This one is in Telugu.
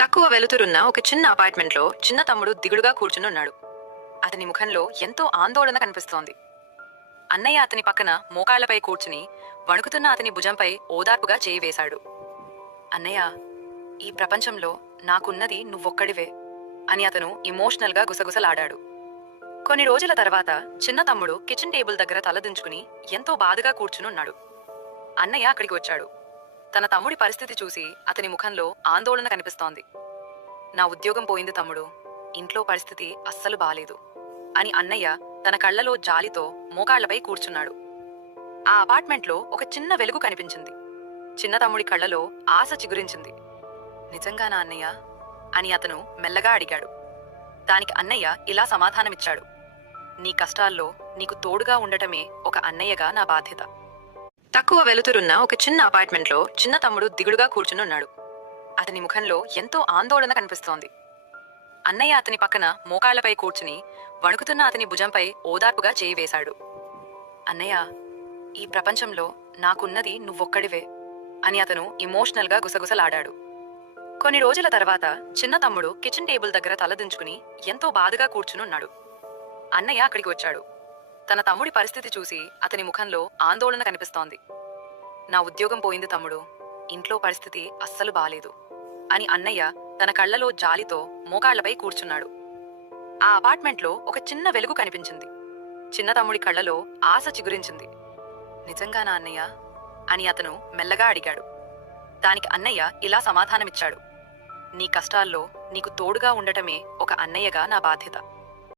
తక్కువ వెలుతురున్న ఒక చిన్న అపార్ట్మెంట్లో చిన్న తమ్ముడు దిగుడుగా కూర్చునున్నాడు. అతని ముఖంలో ఎంతో ఆందోళన కనిపిస్తోంది. అన్నయ్య అతని పక్కన మోకాళ్లపై కూర్చుని వణుకుతున్న అతని భుజంపై ఓదార్పుగా చేయి వేశాడు. అన్నయ్య, ఈ ప్రపంచంలో నాకున్నది నువ్వొక్కడివే అని అతను ఇమోషనల్గా గుసగుసలాడాడు. కొన్ని రోజుల తర్వాత చిన్న తమ్ముడు కిచెన్ టేబుల్ దగ్గర తలదించుకుని ఎంతో బాధగా కూర్చునున్నాడు. అన్నయ్య అక్కడికి వచ్చాడు. తన తమ్ముడి పరిస్థితి చూసి అతని ముఖంలో ఆందోళన కనిపిస్తోంది. నా ఉద్యోగం పోయింది తమ్ముడు, ఇంట్లో పరిస్థితి అస్సలు బాలేదు అని అన్నయ్య తన కళ్లలో జాలితో మోకాళ్లపై కూర్చున్నాడు. ఆ అపార్ట్మెంట్లో ఒక చిన్న వెలుగు కనిపించింది. చిన్న తమ్ముడి కళ్లలో ఆశ చిగురించింది. నిజంగానా అన్నయ్య అని అతను మెల్లగా అడిగాడు. దానికి అన్నయ్య ఇలా సమాధానమిచ్చాడు: నీ కష్టాల్లో నీకు తోడుగా ఉండటమే ఒక అన్నయ్యగా నా బాధ్యత. తక్కువ వెలుతురున్న ఒక చిన్న అపార్ట్మెంట్లో చిన్న తమ్ముడు దిగుడుగా కూర్చునున్నాడు. అతని ముఖంలో ఎంతో ఆందోళన కనిపిస్తోంది. అన్నయ్య అతని పక్కన మోకాళ్లపై కూర్చుని వణుకుతున్న అతని భుజంపై ఓదార్పుగా చేయి వేశాడు. అన్నయ్య, ఈ ప్రపంచంలో నాకున్నది నువ్వొక్కడివే అని అతను ఇమోషనల్గా గుసగుసలాడాడు. కొన్ని రోజుల తర్వాత చిన్న తమ్ముడు కిచెన్ టేబుల్ దగ్గర తలదించుకుని ఎంతో బాధగా కూర్చునున్నాడు. అన్నయ్య అక్కడికి వచ్చాడు. తన తమ్ముడి పరిస్థితి చూసి అతని ముఖంలో ఆందోళన కనిపిస్తోంది. నా ఉద్యోగం పోయింది తమ్ముడు, ఇంట్లో పరిస్థితి అస్సలు బాలేదు అని అన్నయ్య తన కళ్లలో జాలితో మోకాళ్లపై కూర్చున్నాడు. ఆ అపార్ట్మెంట్లో ఒక చిన్న వెలుగు కనిపించింది. చిన్న తమ్ముడి కళ్లలో ఆశ చిగురించింది. నిజంగానా అన్నయ్య అని అతను మెల్లగా అడిగాడు. దానికి అన్నయ్య ఇలా సమాధానమిచ్చాడు: నీ కష్టాల్లో నీకు తోడుగా ఉండటమే ఒక అన్నయ్యగా నా బాధ్యత.